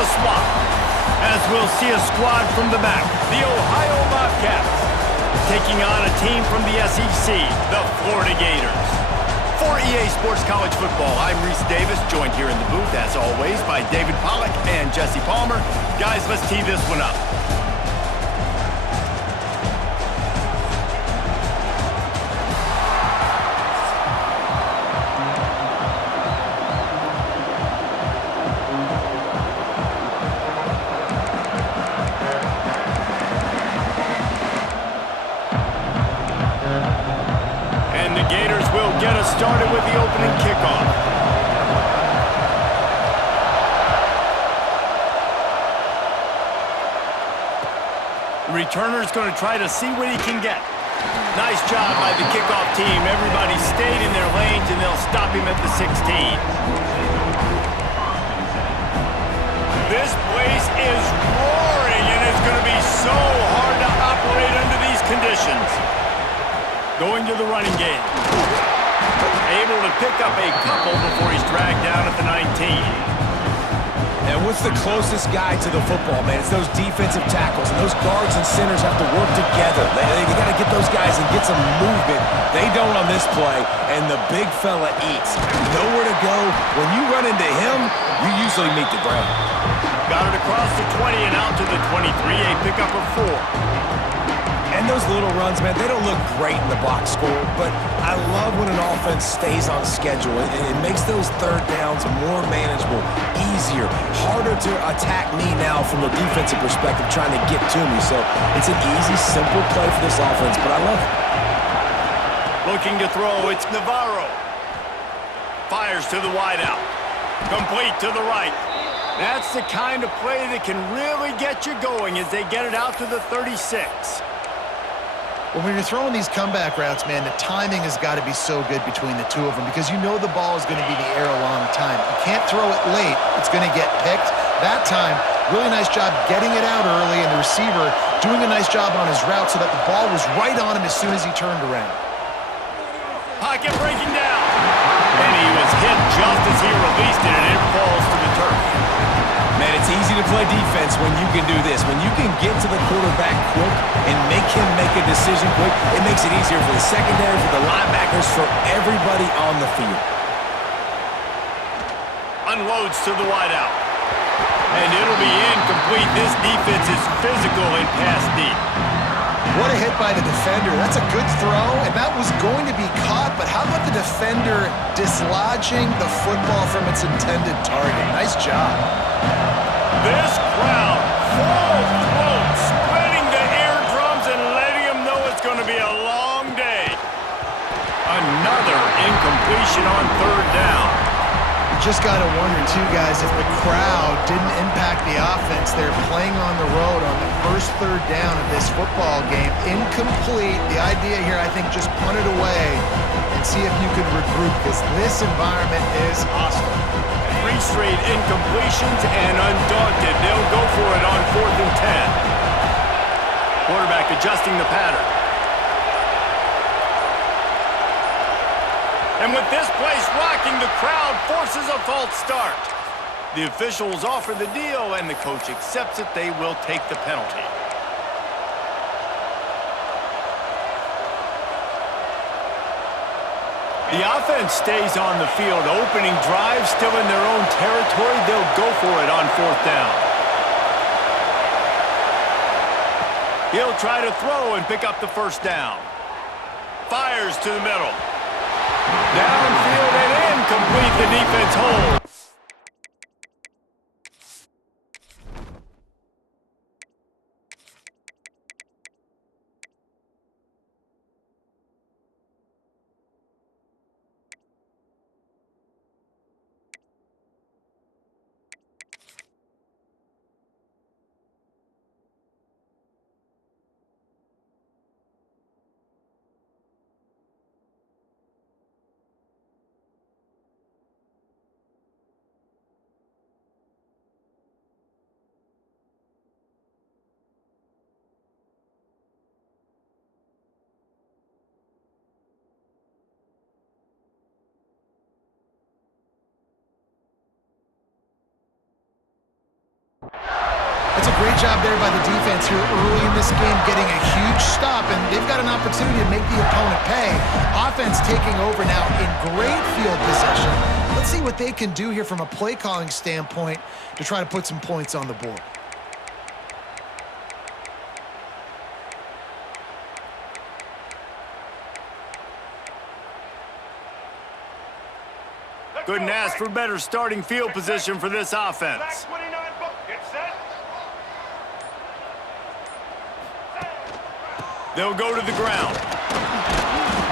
a swap, as we'll see a squad from the back. The Ohio Bobcats taking on a team from the SEC, the Florida Gators. For EA Sports College Football, I'm Reese Davis, joined here in the booth, as always, by David Pollack and Jesse Palmer. Guys, let's tee this one up. Get us started with the opening kickoff. The returner's going to try to see what he can get. Nice job by the kickoff team. Everybody stayed in their lanes, and they'll stop him at the 16. This place is roaring, and it's going to be so hard to operate under these conditions. Going to the running game. Able to pick up a couple before he's dragged down at the 19. And what's the closest guy to the football, man? It's those defensive tackles, and those guards and centers have to work together. They got to get those guys and get some movement. They don't on this play, and the big fella eats. Nowhere to go. When you run into him, you usually meet the ground. Got it across the 20 and out to the 23, a pickup of 4. And those little runs, man, they don't look great in the box score, but I love when an offense stays on schedule. It makes those third downs more manageable, easier, harder to attack me now from a defensive perspective trying to get to me. So it's an easy, simple play for this offense, but I love it. Looking to throw, it's Navarro. Fires to the wideout. Complete to the right. That's the kind of play that can really get you going as they get it out to the 36. Well, when you're throwing these comeback routes, man, the timing has got to be so good between the two of them because you know the ball is going to be in the air a long time. You can't throw it late. It's going to get picked. That time, really nice job getting it out early, and the receiver doing a nice job on his route so that the ball was right on him as soon as he turned around. Pocket breaking down. And he was hit just as he released it, and it falls to the turf. Man, it's easy to play defense when you can do this. When you can get to the quarterback quick and make him make a decision quick, it makes it easier for the secondary, for the linebackers, for everybody on the field. Unloads to the wideout. And it'll be incomplete. This defense is physical and pass deep. What a hit by the defender. That's a good throw, and that was going to be caught, but how about the defender dislodging the football from its intended target? Nice job. This crowd, full throat, spreading the eardrums and letting them know it's going to be a long day. Another incompletion on third down. Just got to wonder, too, guys, if the crowd didn't impact the offense. They're playing on the road on the first third down of this football game. Incomplete. The idea here, I think, just punt it away and see if you could regroup because this environment is hostile. 3 straight incompletions and undaunted. They'll go for it on 4th and 10. Quarterback adjusting the pattern. And with this place rocking, the crowd forces a false start. The officials offer the deal, and the coach accepts it. They will take the penalty. The offense stays on the field. Opening drive, still in their own territory. They'll go for it on 4th down. He'll try to throw and pick up the first down. Fires to the middle. Downfield and incomplete. The defense holds. great job there by the defense here early in this game, getting a huge stop, and they've got an opportunity to make the opponent pay. Offense taking over now in great field possession. Let's see what they can do here from a play calling standpoint to try to put some points on the board. Couldn't ask for better starting field position for this offense. They'll go to the ground.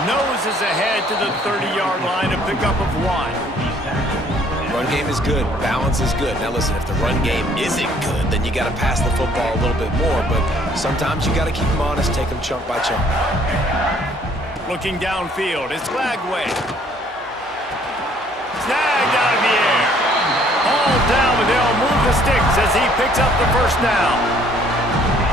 Noses ahead to the 30-yard line, a pickup of 1. Run game is good. Balance is good. Now listen, if the run game isn't good, then you got to pass the football a little bit more. But sometimes you got to keep them honest, take them chunk by chunk. Looking downfield, it's Lagway. Snagged out of the air. Hauled down, but they'll move the sticks as he picks up the first down.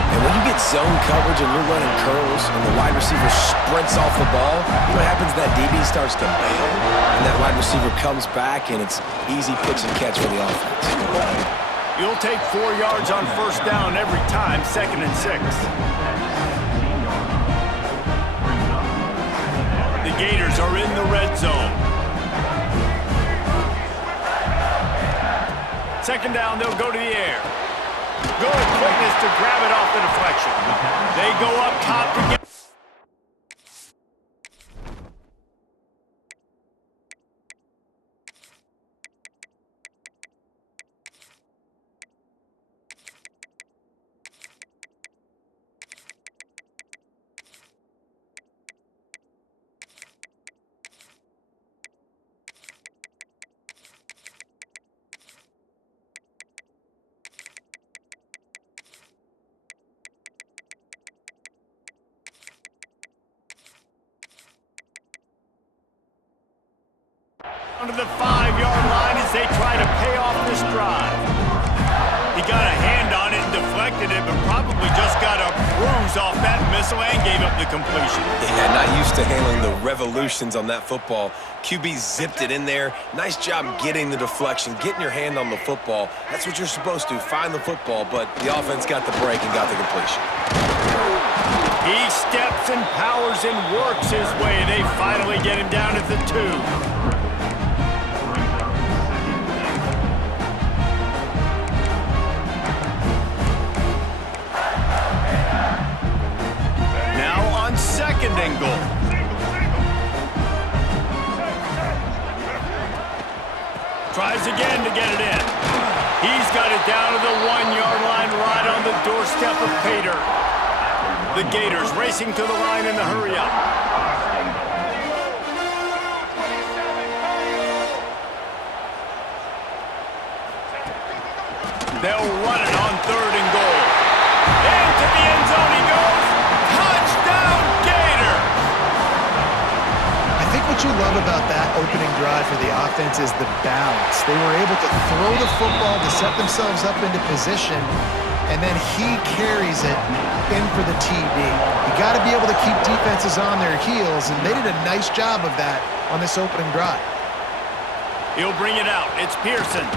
And when you get zone coverage and you're running curls and the wide receiver sprints off the ball, you know what happens? That DB starts to bail, and that wide receiver comes back, and it's easy pitch and catch for the offense. You'll take 4 yards on first down every time, 2nd and 6. The Gators are in the red zone. 2nd down, they'll go to the air. Good quickness to grab it off the deflection. They go up top to get... Under the 5-yard line as they try to pay off this drive. He got a hand on it and deflected it, but probably just got a bruise off that missile and gave up the completion. Yeah, not used to handling the revolutions on that football. QB zipped it in there. Nice job getting the deflection, getting your hand on the football. That's what you're supposed to, find the football, but the offense got the break and got the completion. He steps and powers and works his way. They finally get him down at the 2. Second and goal. Tries again to get it in. He's got it down to the 1-yard line right on the doorstep of Pater. The Gators racing to the line in the hurry-up. They'll run it on 3rd and goal. Into the end zone he goes. Touchdown, Gator! I think what you love about that opening drive for the offense is the balance. They were able to throw the football to set themselves up into position, and then he carries it in for the TD. You got to be able to keep defenses on their heels, and they did a nice job of that on this opening drive. He'll bring it out. It's Pearson.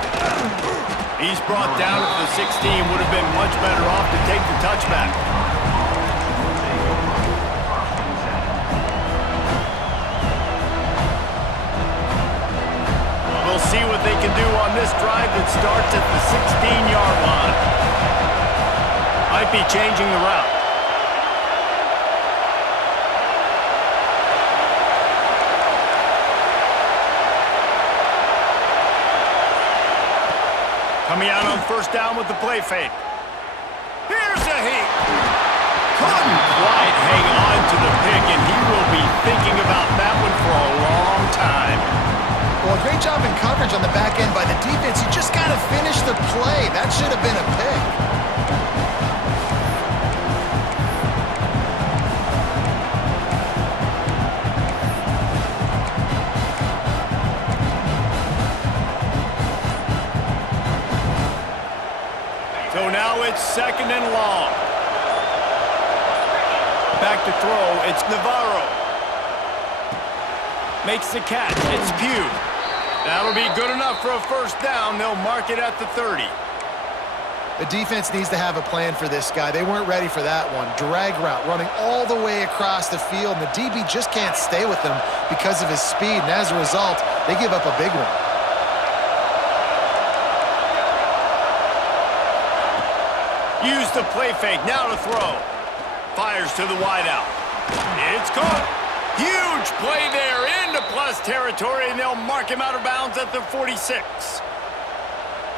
He's brought down at the 16. Would have been much better off to take the touchback. We'll see what they can do on this drive that starts at the 16-yard line. Might be changing the route. Coming out on first down with the play fake. Here's a heat. Couldn't quite hang on to the pick, and he will be thinking about that one for a long time. Well, a great job in coverage on the back end by the defense. You just got to finish the play. That should have been a pick. So now it's 2nd and long. Back to throw, it's Navarro. Makes the catch, it's Pugh. That'll be good enough for a first down. They'll mark it at the 30. The defense needs to have a plan for this guy. They weren't ready for that one. Drag route running all the way across the field, and the DB just can't stay with him because of his speed, and as a result, they give up a big one. Use the play fake, now to throw. Fires to the wideout. It's caught. Huge play there into plus territory, and they'll mark him out of bounds at the 46.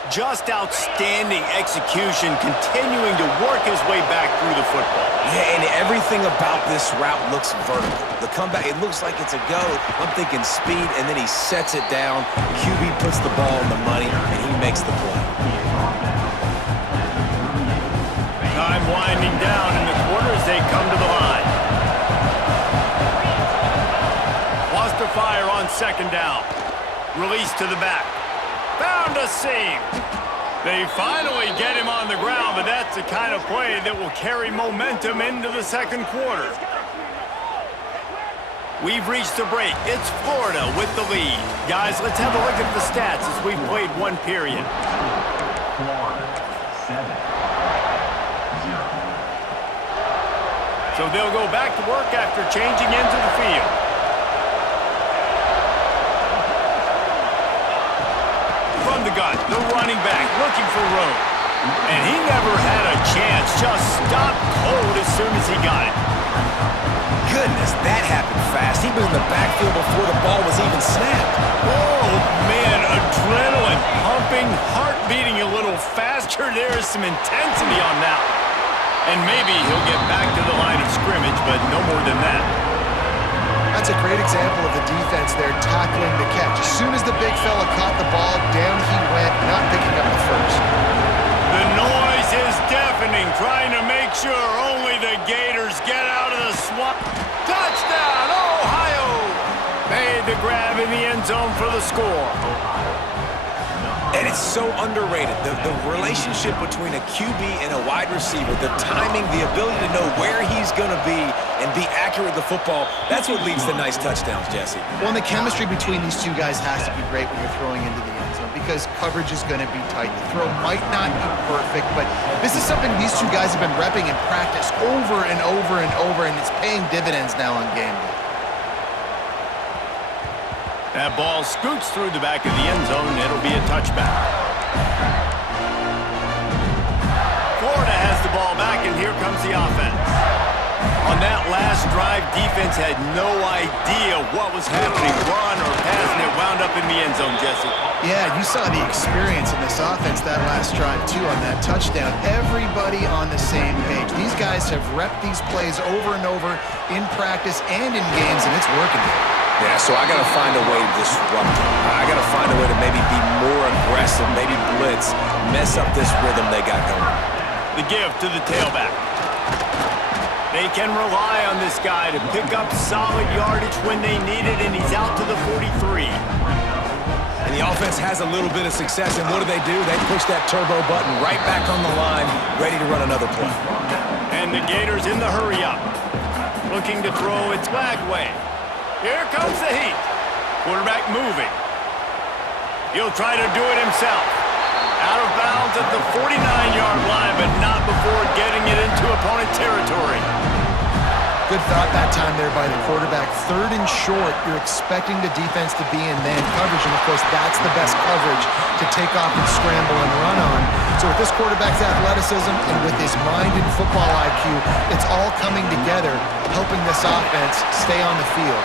Just outstanding execution, continuing to work his way back through the football. Yeah, and everything about this route looks vertical. The comeback, it looks like it's a go. I'm thinking speed, and then he sets it down. QB puts the ball on the money, and he makes the play. Time winding down in the quarter as they come to the line. Wants to fire on second down. Release to the back. Found a seam. They finally get him on the ground, but that's the kind of play that will carry momentum into the second quarter. We've reached the break. It's Florida with the lead. Guys, let's have a look at the stats as we've played one period. Florida, 7-0. So they'll go back to work after changing into the field. From the gun, the running back looking for room. And he never had a chance, just stopped cold as soon as he got it. Goodness, that happened fast. He was in the backfield before the ball was even snapped. Oh, man, adrenaline pumping, heart beating a little faster. There is some intensity on that one. And maybe he'll get back to the line of scrimmage, but no more than that. That's a great example of the defense there tackling the catch. As soon as the big fella caught the ball, down he went, not picking up the first. The noise is deafening, trying to make sure only the Gators get out of the swamp. Touchdown, Ohio! Made the grab in the end zone for the score. And it's so underrated. The relationship between a QB and a wide receiver, the timing, the ability to know where he's going to be and be accurate with the football, that's what leads to nice touchdowns, Jesse. Well, and the chemistry between these two guys has to be great when you're throwing into the end zone because coverage is going to be tight. The throw might not be perfect, but this is something these two guys have been repping in practice over and over and over, and it's paying dividends now on game day. That ball scoots through the back of the end zone, and it'll be a touchback. Florida has the ball back, and here comes the offense. On that last drive, defense had no idea what was happening. Run or pass, and it wound up in the end zone, Jesse. Yeah, you saw the experience in this offense that last drive, too, on that touchdown. Everybody on the same page. These guys have repped these plays over and over in practice and in games, and it's working. Yeah, so I got to find a way to disrupt him. I got to find a way to maybe be more aggressive, maybe blitz, mess up this rhythm they got going. The give to the tailback. They can rely on this guy to pick up solid yardage when they need it, and he's out to the 43. And the offense has a little bit of success, and what do? They push that turbo button right back on the line, ready to run another play. And the Gators in the hurry-up. Looking to throw its flag way. Here comes the heat. Quarterback moving. He'll try to do it himself. Out of bounds at the 49-yard line, but not before getting it into opponent territory. Good thought that time there by the quarterback. Third and short, you're expecting the defense to be in man coverage, and of course that's the best coverage to take off and scramble and run on. So with this quarterback's athleticism and with his mind and football IQ, it's all coming together, helping this offense stay on the field.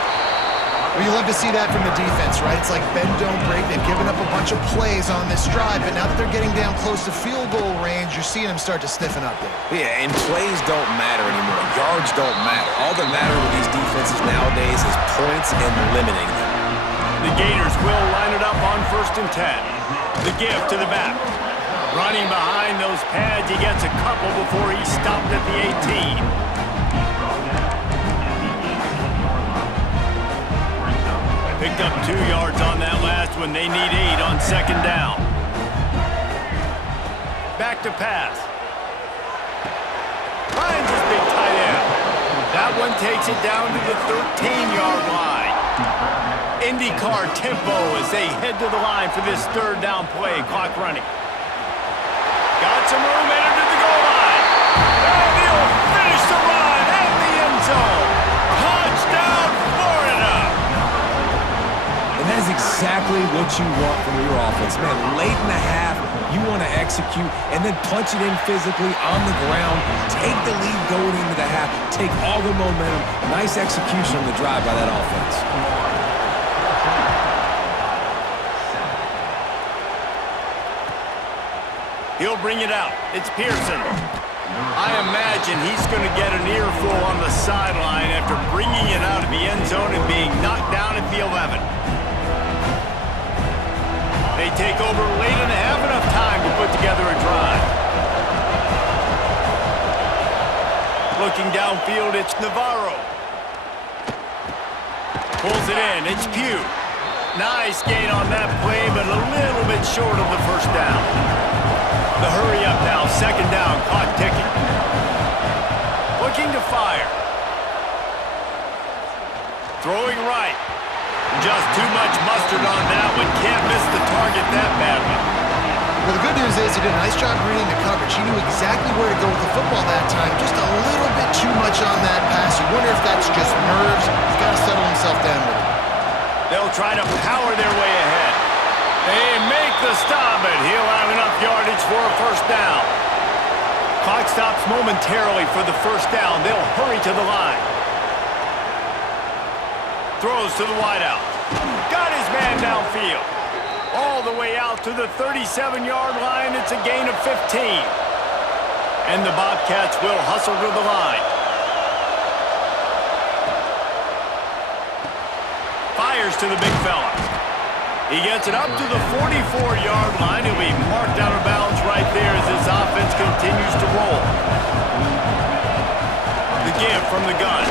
Well, you love to see that from the defense, right? It's like bend, don't break. They've given up a bunch of plays on this drive, but now that they're getting down close to field goal range, you're seeing them start to stiffen up there. Yeah, and plays don't matter anymore. Yards don't matter. All that matter with these defenses nowadays is points and limiting them. The Gators will line it up on 1st and 10. The give to the back. Running behind those pads, he gets a couple before he stopped at the 18. Picked up 2 yards on that last one. They need 8 on 2nd down. Back to pass. Finds his big tight end. That one takes it down to the 13-yard line. IndyCar tempo as they head to the line for this 3rd down play. Clock running. Got some room, headed to the goal line. And he'll finish the run in the end zone. Touchdown, Florida. And that is exactly what you want from your offense. Man, late in the half, you want to execute and then punch it in physically on the ground. Take the lead going into the half. Take all the momentum. Nice execution on the drive by that offense. He'll bring it out. It's Pearson. I imagine he's going to get an earful on the sideline after bringing it out of the end zone and being knocked down at the 11. They take over late and have enough time to put together a drive. Looking downfield, it's Navarro. Pulls it in. It's Pugh. Nice gain on that play, but a little bit short of the first down. The hurry up now, second down, clock ticking. Looking to fire. Throwing right. Just too much mustard on that one. Can't miss the target that badly. Well, the good news is he did a nice job reading the coverage. He knew exactly where to go with the football that time. Just a little bit too much on that pass. You wonder if that's just nerves. He's got to settle himself down with it. They'll try to power their way ahead. They make the stop, but he'll have enough yardage for a first down. Clock stops momentarily for the first down. They'll hurry to the line. Throws to the wideout. Got his man downfield. All the way out to the 37-yard line. It's a gain of 15. And the Bobcats will hustle to the line. Fires to the big fella. He gets it up to the 44-yard line. He'll be marked out of bounds right there as this offense continues to roll. The give from the gun.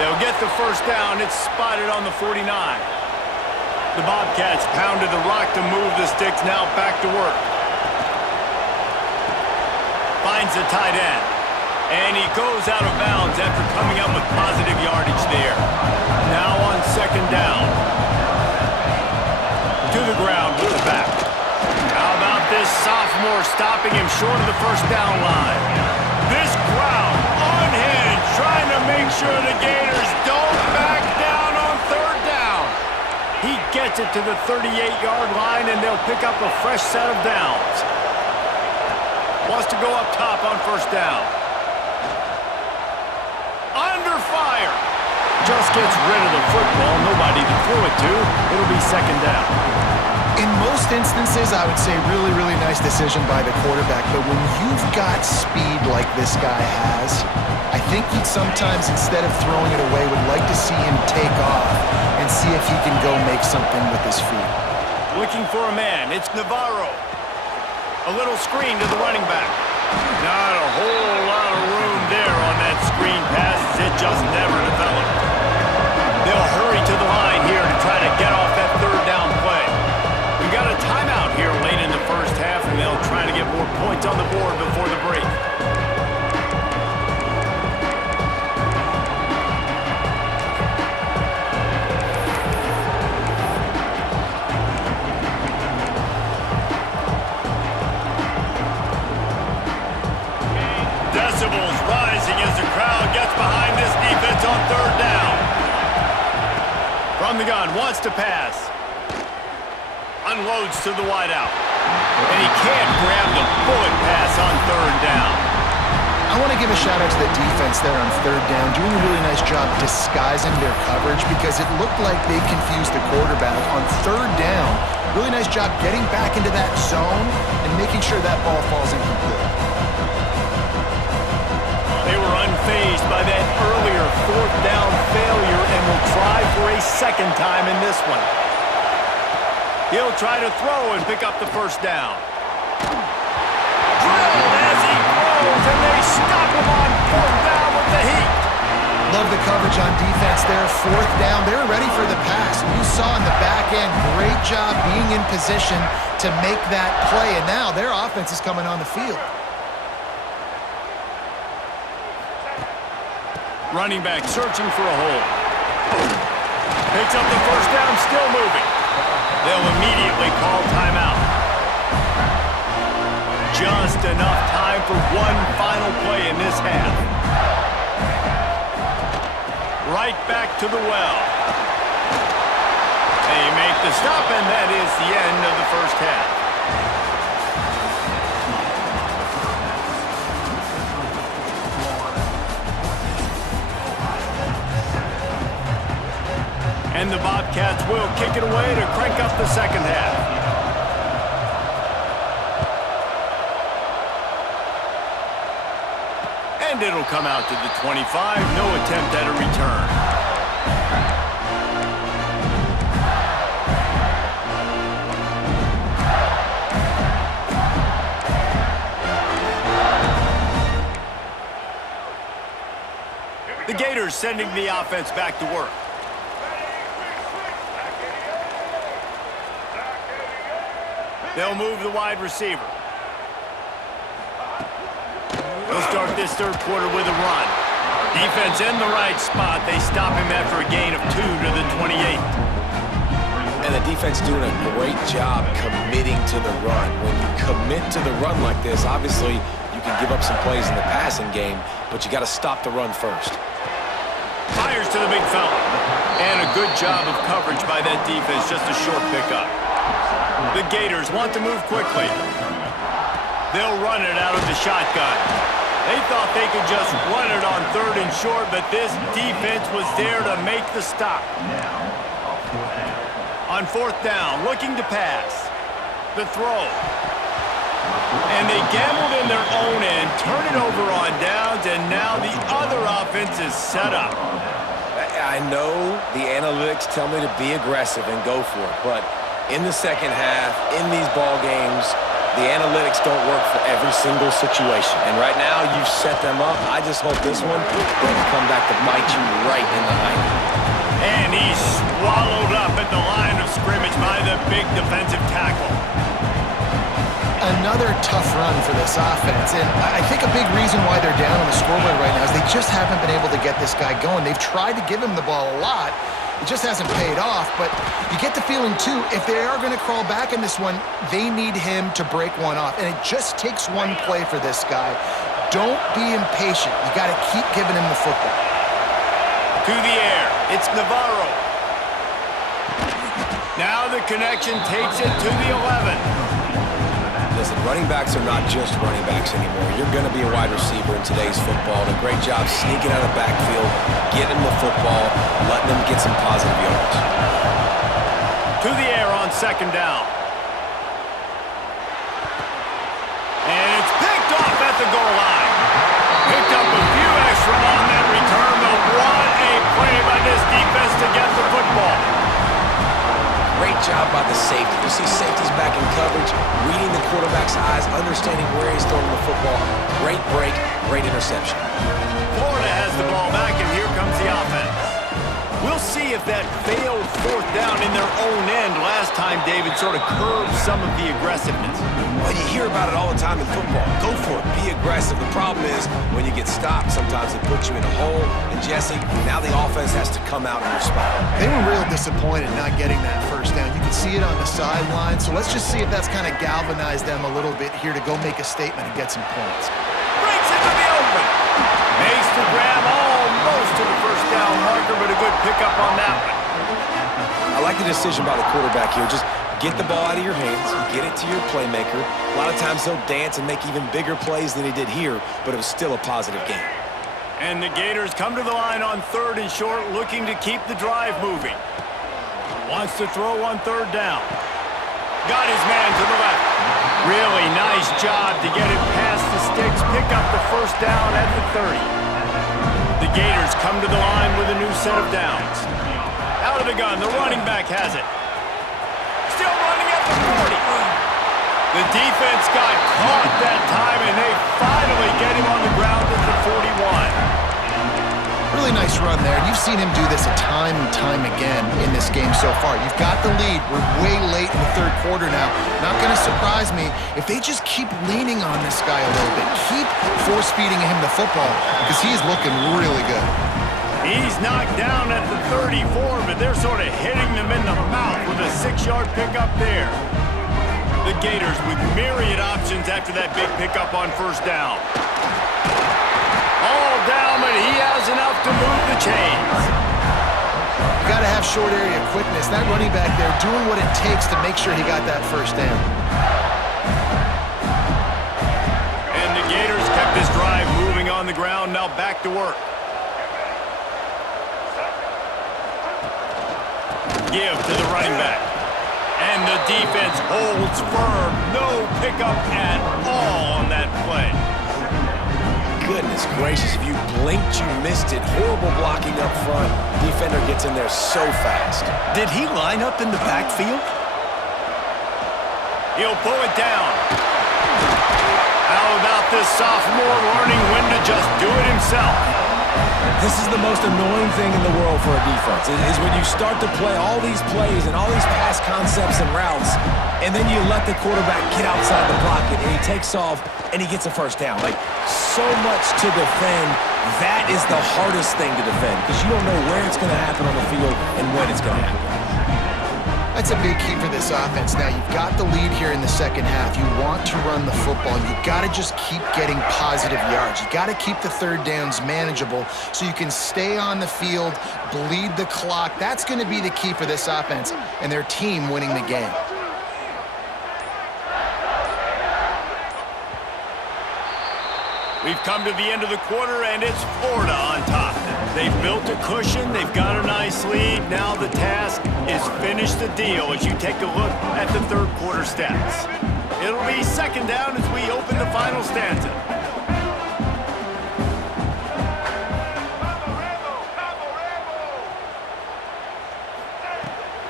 They'll get the first down. It's spotted on the 49. The Bobcats pounded the rock to move the sticks. Now back to work. Finds the tight end. And he goes out of bounds after coming up with positive yardage there. Now on second down. To the ground with the back. How about this sophomore stopping him short of the first down line? This crowd unhinged, trying to make sure the Gators don't back down on third down. He gets it to the 38-yard line, and they'll pick up a fresh set of downs. Wants to go up top on first down. Under fire. Just gets rid of the football. Nobody to throw it to. It'll be second down. In most instances, I would say really, really nice decision by the quarterback. But when you've got speed like this guy has, I think he'd sometimes, instead of throwing it away, would like to see him take off and see if he can go make something with his feet. Looking for a man. It's Navarro. A little screen to the running back. Not a whole lot of room there on that screen pass. It just never developed. They'll hurry to the line here to try to get off that third down play. We've got a timeout here late in the first half, and they'll try to get more points on the board before the break. Decibels rising as the crowd gets behind this defense on third down. From the gun, wants to pass. Unloads to the wideout. And he can't grab the bullet pass on third down. I want to give a shout out to the defense there on third down, doing a really nice job disguising their coverage because it looked like they confused the quarterback on third down. Really nice job getting back into that zone and making sure that ball falls incomplete. They were unfazed by that earlier fourth down failure and will try for a second time in this one. He'll try to throw and pick up the first down. Drilled as he throws, and they stop him on fourth down with the heat. Love the coverage on defense there. Fourth down, they were ready for the pass. You saw in the back end, great job being in position to make that play, and now their offense is coming on the field. Running back searching for a hole. Picks up the first down, still moving. They'll immediately call timeout. just enough time for one final play in this half. Right back to the well. They make the stop, and that is the end of the first half. And the Bobcats will kick it away to crank up the second half. And it'll come out to the 25. No attempt at a return. The Gators sending the offense back to work. They'll move the wide receiver. They'll start this third quarter with a run. Defense in the right spot. They stop him after a gain of 2 to the 28. And the defense doing a great job committing to the run. When you commit to the run like this, obviously you can give up some plays in the passing game, but you got to stop the run first. Fires to the big fella. And a good job of coverage by that defense. Just a short pickup. The Gators want to move quickly. They'll run it out of the shotgun. They thought they could just run it on third and short, but this defense was there to make the stop. On fourth down, looking to pass. The throw. And they gambled in their own end, turn it over on downs, and now the other offense is set up. I know the analytics tell me to be aggressive and go for it, but in the second half, in these ball games, the analytics don't work for every single situation. And right now, you've set them up. I just hope this one doesn't come back to bite you right in the hind. And he's swallowed up at the line of scrimmage by the big defensive tackle. Another tough run for this offense, and I think a big reason why they're down on the scoreboard right now is they just haven't been able to get this guy going. They've tried to give him the ball a lot. It just hasn't paid off, but you get the feeling, too, if they are going to crawl back in this one, they need him to break one off, and it just takes one play for this guy. Don't be impatient. You got to keep giving him the football. To the air, it's Navarro. Now the connection takes it to the 11. Listen, running backs are not just running backs anymore. You're going to be a wide receiver in today's football. And a great job sneaking out of the backfield, getting the football, letting them get some positive yards. To the air on second down. And it's picked off at the goal line. Picked up a few extra on that return, but what a play by this defense to get the football. Great job by the safety. You see safeties back in coverage, reading the quarterback's eyes, understanding where he's throwing the football. Great break, great interception. Florida has the ball back, and here comes the offense. We'll see if that failed fourth down in their own end last time, David, sort of curbed some of the aggressiveness. Well, you hear about it all the time in football. Go for it. Be aggressive. The problem is when you get stopped, sometimes it puts you in a hole. And, Jesse, now the offense has to come out and respond. They were real disappointed not getting that first down. You can see it on the sideline. So let's just see if that's kind of galvanized them a little bit here to go make a statement and get some points. Breaks into the open. Makes the grab almost to the first down marker, but a good pickup on that one. I like the decision by the quarterback here. Just get the ball out of your hands, get it to your playmaker. A lot of times he'll dance and make even bigger plays than he did here, but it was still a positive game. And the Gators come to the line on third and short, looking to keep the drive moving. Wants to throw on third down. Got his man to the left. Really nice job to get it past the sticks, pick up the first down at the 30. The Gators come to the line with a new set of downs. Out of the gun, the running back has it. Still running at the 40. The defense got caught that time, and they finally get him on the ground at the 41. Really nice run there. You've seen him do this a time and time again in this game so far. You've got the lead. We're way late in the third quarter now. Not going to surprise me if they just keep leaning on this guy a little bit. Keep force-feeding him the football because he's looking really good. He's knocked down at the 34, but they're sort of hitting them in the mouth with a 6-yard pickup there. The Gators with myriad options after that big pickup on first down. All down, but he has enough to move the chains. You got to have short area quickness. That running back there doing what it takes to make sure he got that first down. And the Gators kept this drive moving on the ground. Now back to work. Give to the running back. And the defense holds firm. No pickup at all on that play. Goodness gracious, if you blinked, you missed it. Horrible blocking up front. Defender gets in there so fast. Did he line up in the backfield? He'll pull it down. How about this sophomore learning when to just do it himself? This is the most annoying thing in the world for a defense, is when you start to play all these plays and all these pass concepts and routes, and then you let the quarterback get outside the pocket, and he takes off, and he gets a first down. Like, so much to defend. That is the hardest thing to defend, because you don't know where it's going to happen on the field and when it's going to happen. That's a big key for this offense. Now, you've got the lead here in the second half. You want to run the football. You've got to just keep getting positive yards. You've got to keep the third downs manageable so you can stay on the field, bleed the clock. That's going to be the key for this offense and their team winning the game. We've come to the end of the quarter, and it's Florida on top. They've built a cushion. They've got a nice lead. Now the task is finish the deal as you take a look at the third quarter stats. It'll be second down as we open the final stanza.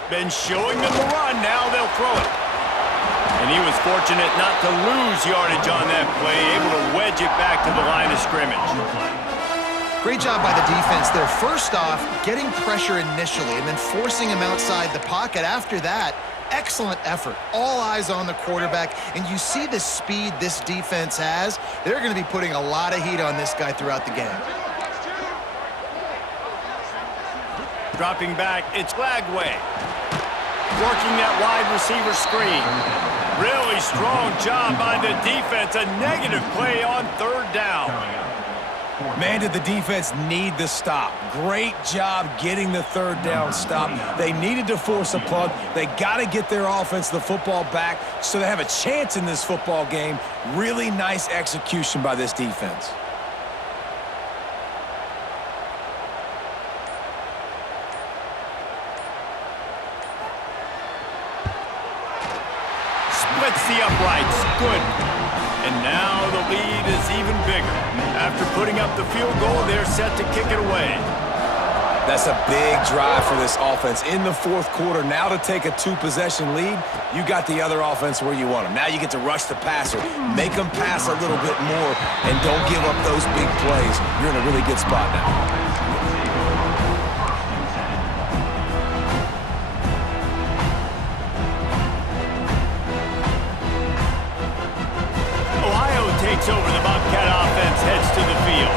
Been showing them the run. Now they'll throw it. And he was fortunate not to lose yardage on that play, able to wedge it back to the line of scrimmage. Great job by the defense there. First off, getting pressure initially and then forcing him outside the pocket. After that, excellent effort. All eyes on the quarterback. And you see the speed this defense has. They're going to be putting a lot of heat on this guy throughout the game. Dropping back, it's Lagway. Working that wide receiver screen. Really strong job by the defense. A negative play on third down. Man, did the defense need the stop. Great job getting the third down stop. They needed to force a punt. They got to get their offense the football back so they have a chance in this football game. Really nice execution by this defense. Splits the uprights. Good. And now the lead is even bigger. After putting up the field goal, they're set to kick it away. That's a big drive for this offense in the fourth quarter. Now to take a two-possession lead, you got the other offense where you want them. Now you get to rush the passer, make them pass a little bit more, and don't give up those big plays. You're in a really good spot now. Takes over. The Bobcat offense heads to the field.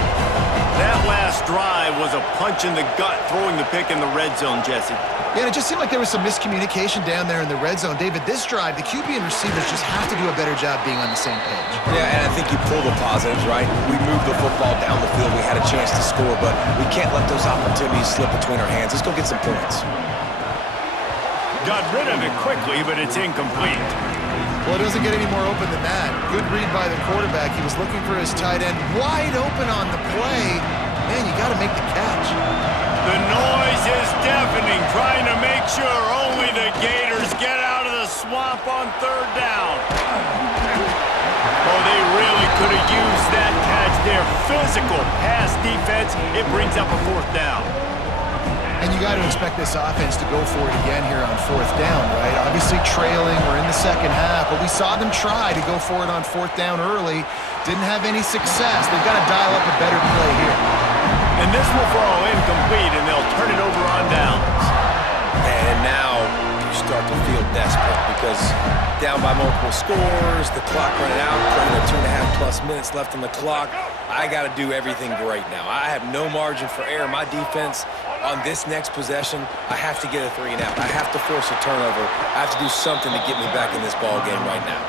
That last drive was a punch in the gut, throwing the pick in the red zone, Jesse. Yeah, and it just seemed like there was some miscommunication down there in the red zone. David, this drive, the QB and receivers just have to do a better job being on the same page. Yeah, and I think you pull the positives, right? We moved the football down the field. We had a chance to score, but we can't let those opportunities slip between our hands. Let's go get some points. Got rid of it quickly, but it's incomplete. Well, it doesn't get any more open than that. Good read by the quarterback. He was looking for his tight end. Wide open on the play. Man, you got to make the catch. The noise is deafening, trying to make sure only the Gators get out of the swamp on third down. Oh, they really could have used that catch there. Physical pass defense. It brings up a fourth down. And you got to expect this offense to go for it again here on fourth down, right? Obviously trailing, we're in the second half, but we saw them try to go for it on fourth down early. Didn't have any success. They've got to dial up a better play here. And this will fall incomplete, and they'll turn it over on downs. And now you start to feel desperate because down by multiple scores, the clock running out, playing a 2.5+ minutes left on the clock. I got to do everything great now. I have no margin for error. My defense On this next possession, I have to get a 3 and out. I have to force a turnover. I have to do something to get me back in this ball game right now.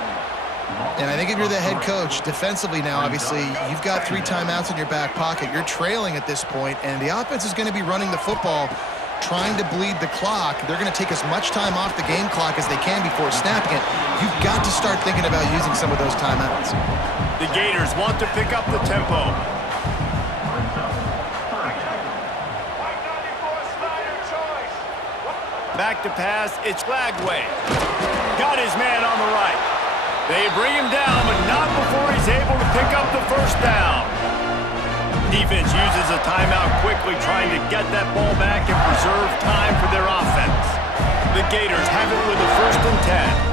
And I think if you're the head coach, defensively now, obviously, you've got 3 timeouts in your back pocket. You're trailing at this point, and the offense is going to be running the football, trying to bleed the clock. They're going to take as much time off the game clock as they can before snapping it. You've got to start thinking about using some of those timeouts. The Gators want to pick up the tempo. Back to pass, it's Lagway. Got his man on the right. They bring him down, but not before he's able to pick up the first down. Defense uses a timeout quickly, trying to get that ball back and preserve time for their offense. The Gators have it with a 1st and 10.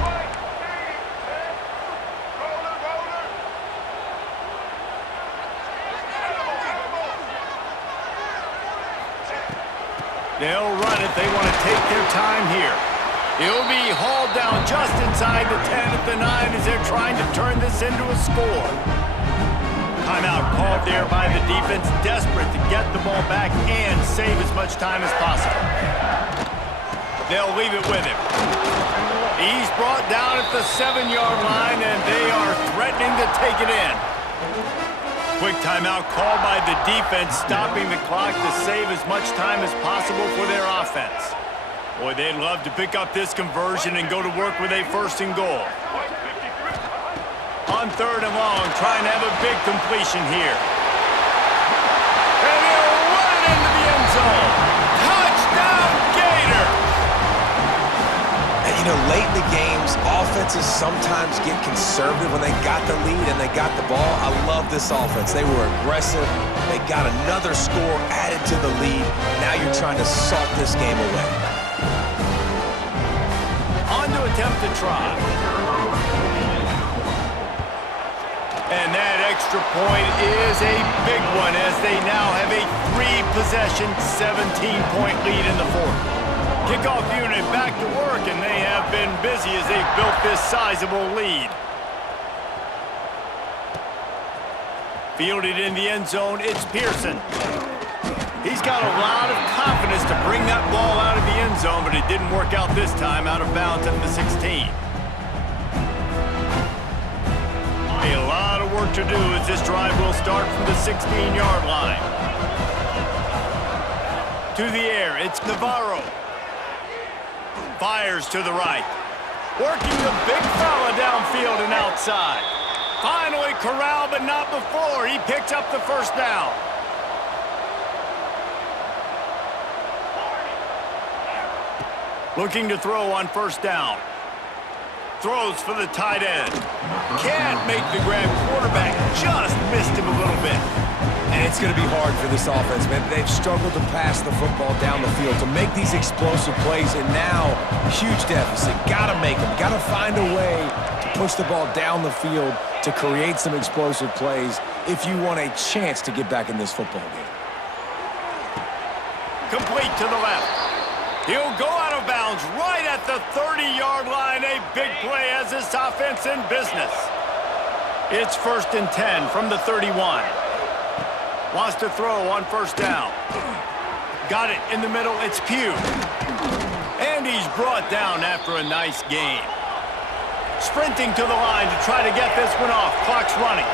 They'll run it. They want to take their time here. He'll be hauled down just inside the 10 at the 9 as they're trying to turn this into a score. Timeout called there by the defense, desperate to get the ball back and save as much time as possible. They'll leave it with him. He's brought down at the 7-yard line, and they are threatening to take it in. Quick timeout called by the defense, stopping the clock to save as much time as possible for their offense. Boy, they'd love to pick up this conversion and go to work with a 1st and goal. On 3rd and long, trying to have a big completion here. And he'll run it into the end zone. Touchdown, Gators! And, you know, late in the games, offenses sometimes get conservative when they got the lead and they got the ball. I love this offense. They were aggressive. They got another score added to the lead. Now you're trying to salt this game away. On to attempt to try. And that extra point is a big one as they now have a 3-possession, 17-point lead in the 4th. Kickoff unit back to work, and they have been busy as they've built this sizable lead. Fielded in the end zone, it's Pearson. He's got a lot of confidence to bring that ball out of the end zone, but it didn't work out this time, out of bounds at the 16. A lot of work to do as this drive will start from the 16-yard line. To the air, it's Navarro. Fires to the right. Working the big fella downfield and outside. Finally corralled, but not before. He picks up the 1st down. Looking to throw on 1st down. Throws for the tight end. Can't make the grab. Quarterback just missed him a little bit. And it's going to be hard for this offense, man. They've struggled to pass the football down the field, to make these explosive plays, and now, huge deficit. Got to make them. Got to find a way to push the ball down the field to create some explosive plays if you want a chance to get back in this football game. Complete to the left. He'll go out of bounds right at the 30-yard line. A big play as this offense in business. It's 1st and 10 from the 31. Wants to throw on 1st down. Got it in the middle. It's Pugh. And he's brought down after a nice gain. Sprinting to the line to try to get this one off. Clock's running.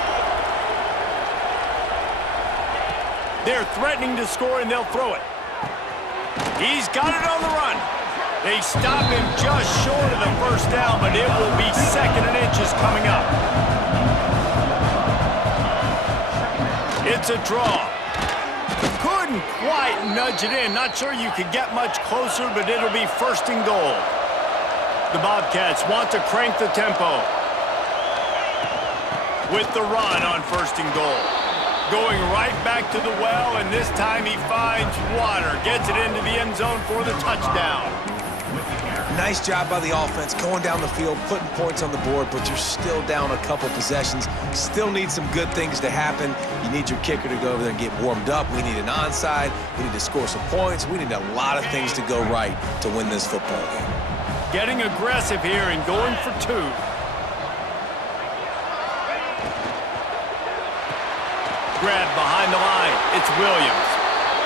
They're threatening to score, and they'll throw it. He's got it on the run. They stop him just short of the 1st down, but it will be 2nd and inches coming up. It's a draw. Couldn't quite nudge it in. Not sure you could get much closer, but it'll be 1st and goal. The Bobcats want to crank the tempo. With the run on 1st and goal. Going right back to the well, and this time he finds water. Gets it into the end zone for the touchdown. Nice job by the offense, going down the field, putting points on the board, but you're still down a couple possessions. Still need some good things to happen. You need your kicker to go over there and get warmed up. We need an onside. We need to score some points. We need a lot of things to go right to win this football game. Getting aggressive here and going for 2. Grab behind the line. It's Williams.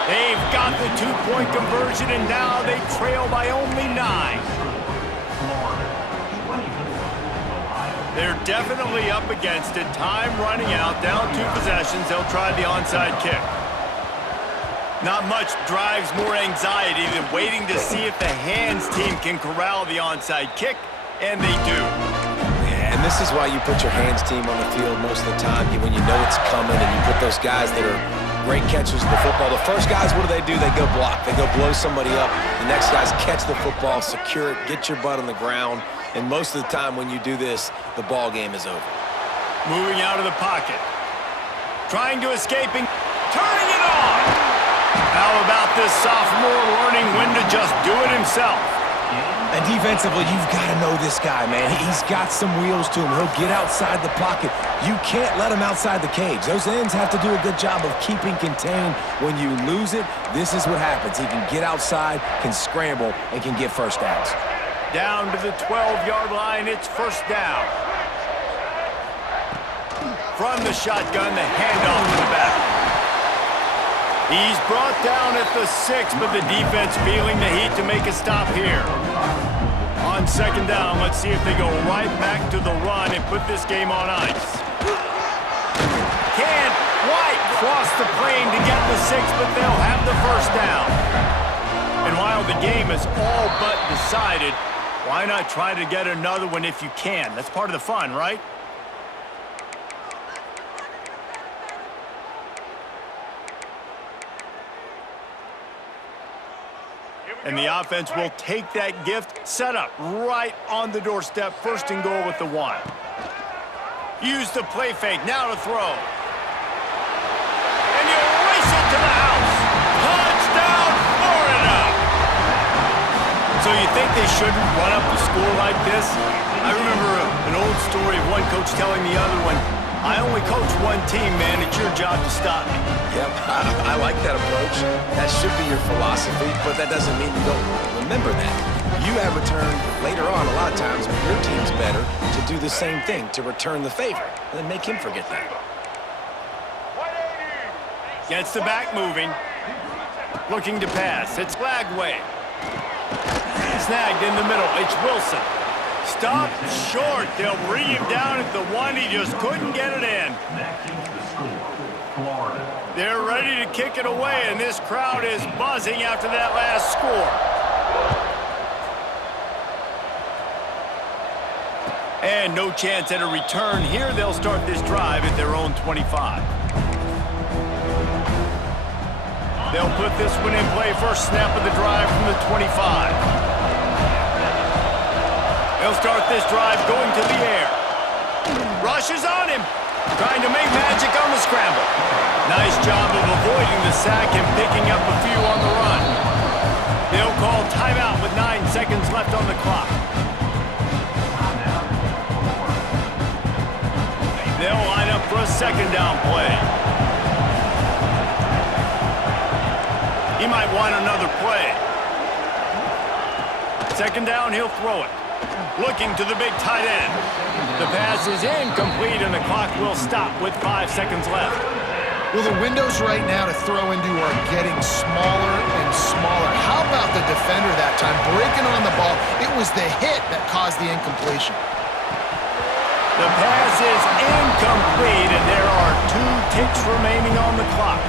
They've got the two-point conversion, and now they trail by only 9. They're definitely up against it. Time running out, down 2 possessions. They'll try the onside kick. Not much drives more anxiety than waiting to see if the hands team can corral the onside kick, and they do. And this is why you put your hands team on the field most of the time, when you know it's coming, and you put those guys that are great catchers of the football. The first guys, what do? They go block. They go blow somebody up. The next guys catch the football, secure it, get your butt on the ground. And most of the time when you do this, the ball game is over. Moving out of the pocket. Trying to escaping. Turning it on! How about this sophomore learning when to just do it himself? And defensively, you've got to know this guy, man. He's got some wheels to him. He'll get outside the pocket. You can't let him outside the cage. Those ends have to do a good job of keeping contained. When you lose it, this is what happens. He can get outside, can scramble, and can get first downs. Down to the 12-yard line, it's first down. From the shotgun, the handoff to the back. He's brought down at the 6, but the defense feeling the heat to make a stop here. On second down, let's see if they go right back to the run and put this game on ice. Can't quite cross the plane to get the 6, but they'll have the first down. And while the game is all but decided, why not try to get another one if you can? That's part of the fun, right? And the offense will take that gift, set up right on the doorstep, first and goal with the 1. Use the play fake, now to throw. And you race it to the house. Touchdown, Florida! So you think they shouldn't run up the score like this? I remember an old story of one coach telling the other one, I only coach one team, man. It's your job to stop me. Yep, I like that approach. That should be your philosophy, but that doesn't mean you don't remember that. You have returned later on a lot of times when your team's better to do the same thing, to return the favor, and then make him forget that. Gets the back moving. Looking to pass. It's Lagway. Snagged in the middle. It's Wilson. Stopped short. They'll bring him down at the 1. He just couldn't get it in. They're ready to kick it away, and this crowd is buzzing after that last score. And no chance at a return here. They'll start this drive at their own 25. They'll put this one in play. First snap of the drive from the 25. They'll start this drive going to the air. Rushes on him. Trying to make magic on the scramble. Nice job of avoiding the sack and picking up a few on the run. They'll call timeout with 9 seconds left on the clock. They'll line up for a second down play. He might want another play. Second down, he'll throw it. Looking to the big tight end. The pass is incomplete, and the clock will stop with 5 seconds left. Well, the windows right now to throw into are getting smaller and smaller. How about the defender that time breaking on the ball? It was the hit that caused the incompletion. The pass is incomplete, and there are 2 ticks remaining on the clock.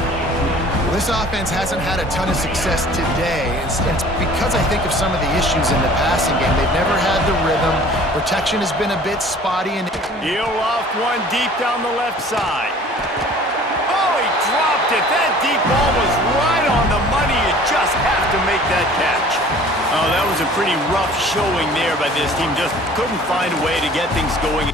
Well, this offense hasn't had a ton of success today. It's because I think of some of the issues in the passing game. They've never had the rhythm. Protection has been a bit spotty. And he'll loft one deep down the left side. Oh, he dropped it. That deep ball was right on the money. You just have to make that catch. Oh, that was a pretty rough showing there by this team. Just couldn't find a way to get things going.